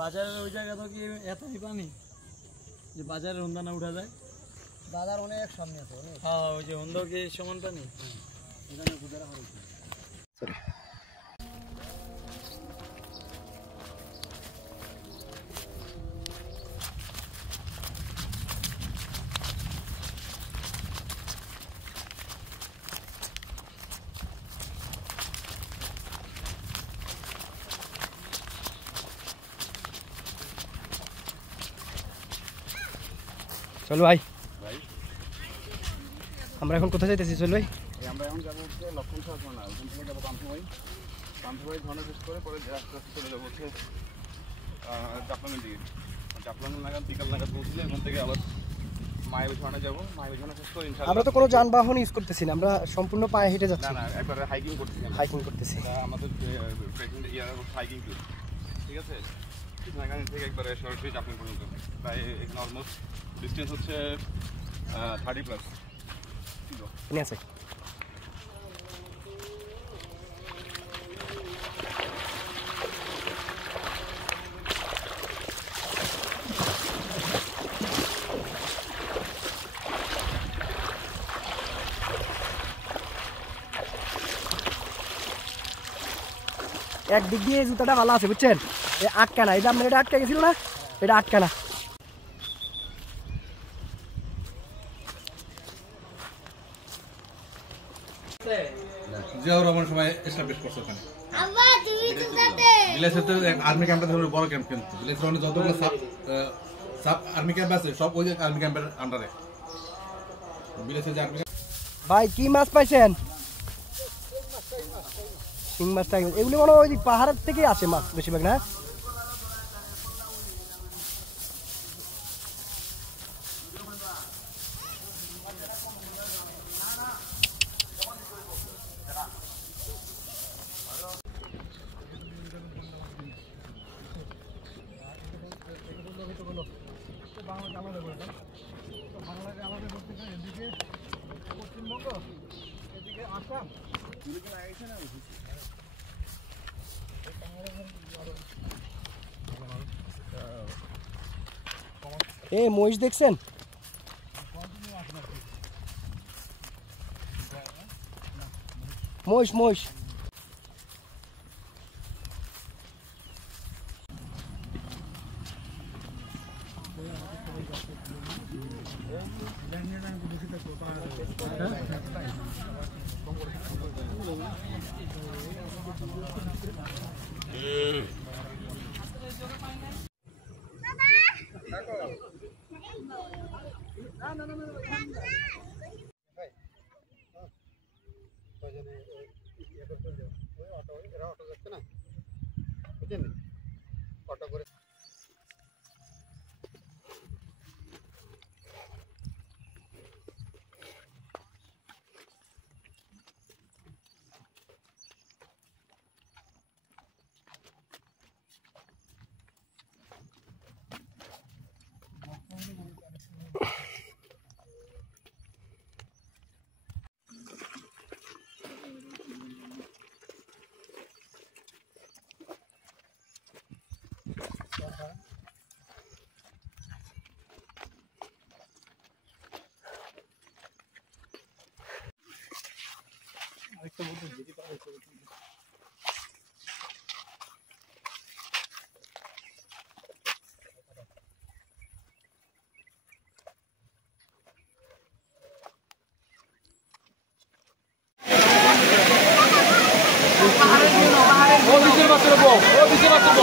বাজারের ওই জায়গা তো কি এতই পানি যে বাজারের হন্দানা উঠা যায়? বাজার অনেক সামনে আছে। হ্যাঁ, ওই যে হন্দ কি সমান পানি এখানে গুদারা হয়েছে। চলো ভাই, আমরা এখন কোথায় যাইতেছি? চল ভাই, আমরা এখন যাবো হচ্ছে লক্ষণ ঝর্ণা, ওখান থেকে যাবো কান্তভাই ঝর্ণা শেষ করে পরে আস্তে আস্তে চলে যাবো হচ্ছে চাপলামের দিকে। চাপলাম নাগাদ বিকাল নাগাদ পৌঁছলে ওখান থেকে আবার মায়ের ঝর্ণা যাবো। মায়ের ঝর্ণা শেষ করে আমরা তো কোনো যানবাহন ইউজ করতেছি না, আমরা সম্পূর্ণ পায়ে হেঁটে যাচ্ছি। না, একবারে হাইকিং করতেছি। আমাদের হাইকিং ট্যুর, ঠিক আছে? এখান থেকে একবারে সরাসরি চাপলাম পর্যন্ত প্রায় এখানে অলমোস্ট ডিস্টেন্স হচ্ছে 30+ কিলো আছে। একদিক দিয়ে জুতাটা ভালো আছে, বুঝছেন? আটকা না, এই যে আপনার এটা আটকা গেছিল না, এটা আটকা না। জিয়াউর রহমান সময় এস্টাবলিশ করছে ওখানে। ভিলেজের তো আর্মি ক্যাম্পটা বড় ক্যাম্প, কিন্তু ভিলেজের অনেক যতগুলো সাব আর্মি ক্যাম্প আছে সব ওই আর্মি ক্যাম্পের আন্ডারে। ভিলেজের যে আর্মি ভাই কি মাছ পাইছেন? শিং মাছটা এগুলি মনে হয় ওই পাহাড়ের থেকে আসে মাছ বেশিরভাগ, না? মহিষ দেখছেন? মহিষ ও দিছে মাত্র